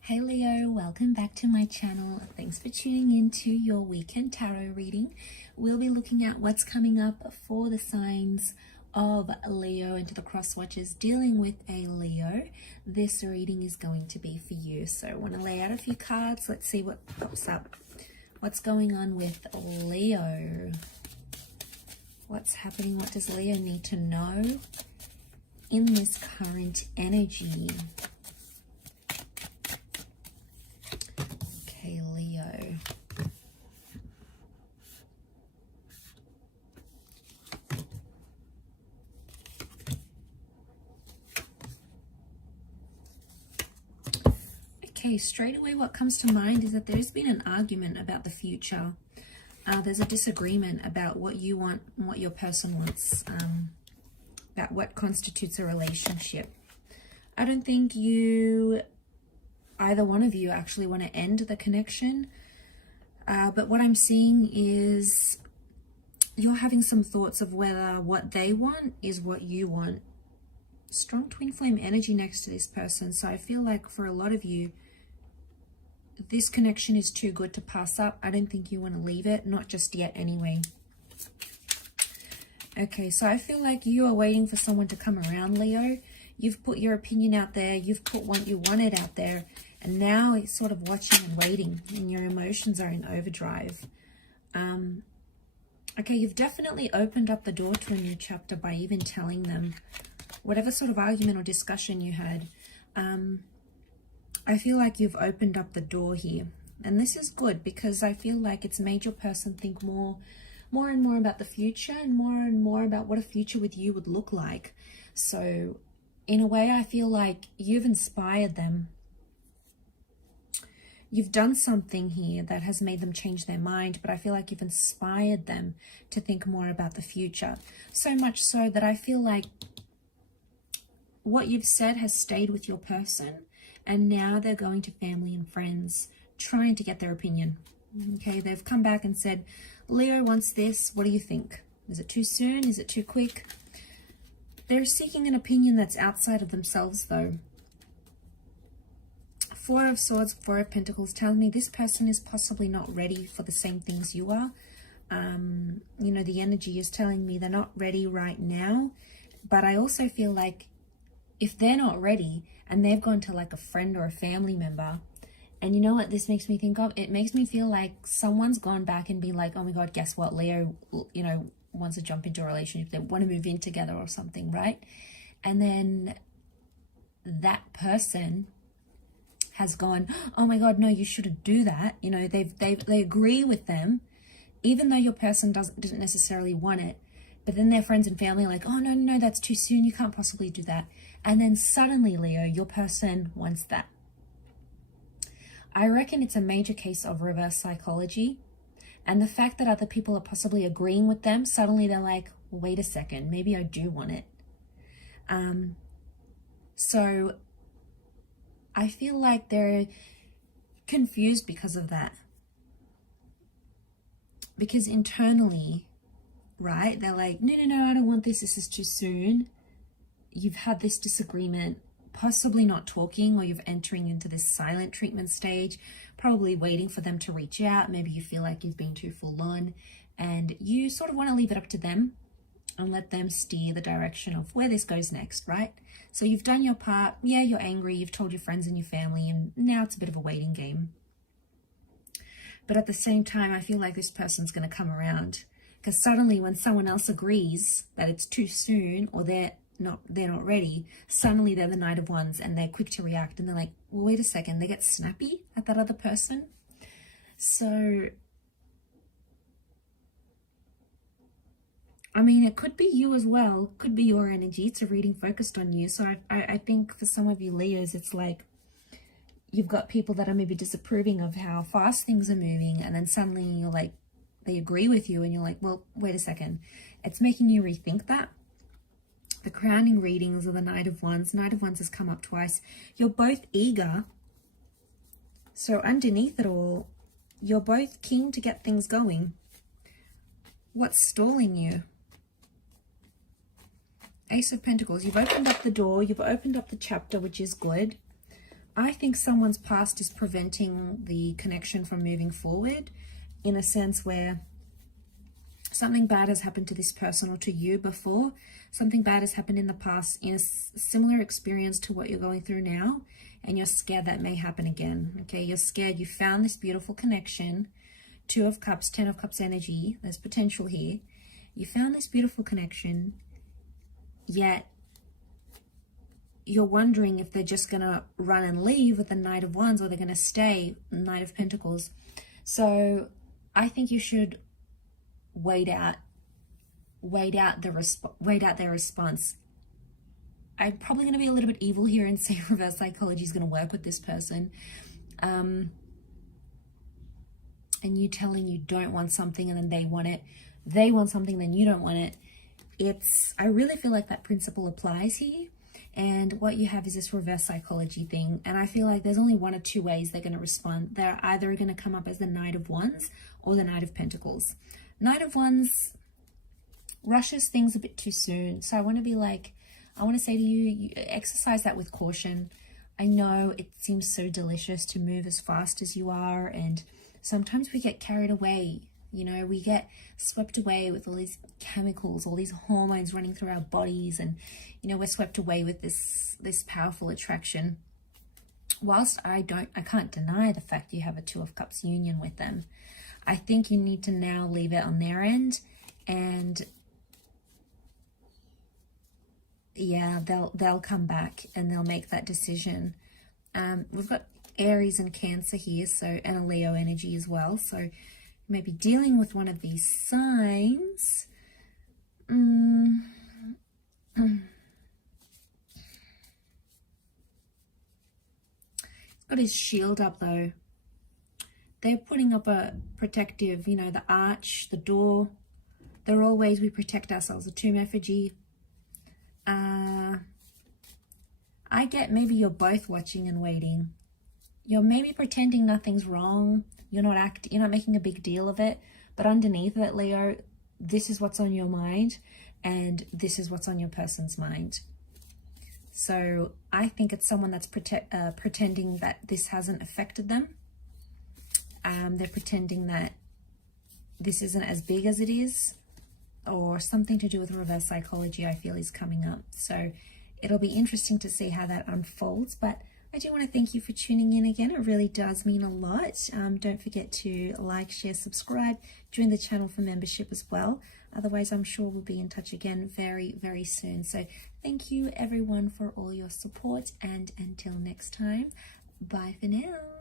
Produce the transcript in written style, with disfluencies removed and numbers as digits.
Hey Leo, welcome back to my channel. Thanks for tuning in to your weekend tarot reading. We'll be looking at what's coming up for the signs of Leo and to the cross watchers dealing with a Leo. This reading is going to be for you. So I want to lay out a few cards. Let's see what pops up. What's going on with Leo? What's happening? What does Leo need to know in this current energy? Okay, Leo. Okay, straight away what comes to mind is that there's been an argument about the future. There's a disagreement about what you want and what your person wants, about what constitutes a relationship. I don't think either one of you actually want to end the connection, but what I'm seeing is you're having some thoughts of whether what they want is what you want. Strong twin flame energy next to this person, so I feel like for a lot of you, this connection is too good to pass up. I don't think you want to leave it, not just yet anyway. Okay, so I feel like you are waiting for someone to come around, Leo. You've put your opinion out there, you've put what you wanted out there, and now it's sort of watching and waiting, and your emotions are in overdrive. Okay, you've definitely opened up the door to a new chapter by even telling them whatever sort of argument or discussion you had. I feel like you've opened up the door here, and this is good because I feel like it's made your person think more and more about the future and more about what a future with you would look like. So in a way, I feel like you've inspired them. You've done something here that has made them change their mind, but I feel like you've inspired them to think more about the future. So much so that I feel like what you've said has stayed with your person, and now they're going to family and friends trying to get their opinion. Okay, they've come back and said, Leo wants this, what do you think? Is it too soon? Is it too quick? They're seeking an opinion that's outside of themselves though. Four of Swords, Four of Pentacles tells me this person is possibly not ready for the same things you are. You know, the energy is telling me they're not ready right now, but I also feel like if they're not ready and they've gone to like a friend or a family member, and you know what this makes me think of? It makes me feel like someone's gone back and been like, oh my God, guess what? Leo, you know, wants to jump into a relationship. They want to move in together or something, right? And then that person has gone, oh my God, no, you shouldn't do that. You know, they agree with them, even though your person didn't necessarily want it. But then their friends and family are like, oh, no, that's too soon. You can't possibly do that. And then suddenly, Leo, your person wants that. I reckon it's a major case of reverse psychology. And the fact that other people are possibly agreeing with them, suddenly they're like, well, wait a second, maybe I do want it. So I feel like they're confused because of that. Because internally, right, they're like, no, I don't want this. This is too soon. You've had this disagreement, possibly not talking, or you're entering into this silent treatment stage, probably waiting for them to reach out. Maybe you feel like you've been too full on and you sort of want to leave it up to them and let them steer the direction of where this goes next, right? So you've done your part. Yeah, you're angry. You've told your friends and your family, and now it's a bit of a waiting game. But at the same time, I feel like this person's going to come around, because suddenly when someone else agrees that it's too soon or they're not ready, suddenly they're the Knight of Wands and they're quick to react, and they're like, well, wait a second. They get snappy at that other person. So, I mean, it could be you as well. Could be your energy. It's a reading focused on you. So I think for some of you Leos, it's like you've got people that are maybe disapproving of how fast things are moving, and then suddenly you're like, they agree with you and you're like, well, wait a second. It's making you rethink that. The crowning readings of the Knight of Wands. Knight of Wands has come up twice. You're both eager. So underneath it all, you're both keen to get things going. What's stalling you? Ace of Pentacles. You've opened up the door. You've opened up the chapter, which is good. I think someone's past is preventing the connection from moving forward, in a sense where something bad has happened to this person or to you before. Something bad has happened in the past in a similar experience to what you're going through now, and you're scared that may happen again. Okay, you're scared. You found this beautiful connection. 2 of Cups, 10 of Cups energy. There's potential here. You found this beautiful connection, yet you're wondering if they're just going to run and leave with the Knight of Wands, or they're going to stay, Knight of Pentacles. So I think you should wait out their response. I'm probably going to be a little bit evil here and say reverse psychology is going to work with this person. And you telling you don't want something and then they want it. They want something, then you don't want it. I really feel like that principle applies here. And what you have is this reverse psychology thing. And I feel like there's only 1 or 2 ways they're going to respond. They're either going to come up as the Knight of Wands or the Knight of Pentacles. Knight of Wands rushes things a bit too soon. So I want to say to you, exercise that with caution. I know it seems so delicious to move as fast as you are, and sometimes we get carried away. You know, we get swept away with all these chemicals, all these hormones running through our bodies, and, you know, we're swept away with this powerful attraction. Whilst I can't deny the fact you have a 2 of Cups union with them, I think you need to now leave it on their end, and yeah, they'll come back and they'll make that decision. We've got Aries and Cancer here, so, and a Leo energy as well. So maybe dealing with one of these signs. He's got his shield up though. They're putting up a protective, you know, the arch, the door. There are all ways we protect ourselves. A tomb effigy. I get maybe you're both watching and waiting. You're maybe pretending nothing's wrong. You're not making a big deal of it. But underneath it, Leo, this is what's on your mind, and this is what's on your person's mind. So I think it's someone that's pretending that this hasn't affected them. They're pretending that this isn't as big as it is, or something to do with reverse psychology, I feel, is coming up. So it'll be interesting to see how that unfolds. But I do want to thank you for tuning in again. It really does mean a lot. Don't forget to like, share, subscribe, join the channel for membership as well. Otherwise, I'm sure we'll be in touch again very, very soon. So thank you everyone for all your support, and until next time, bye for now.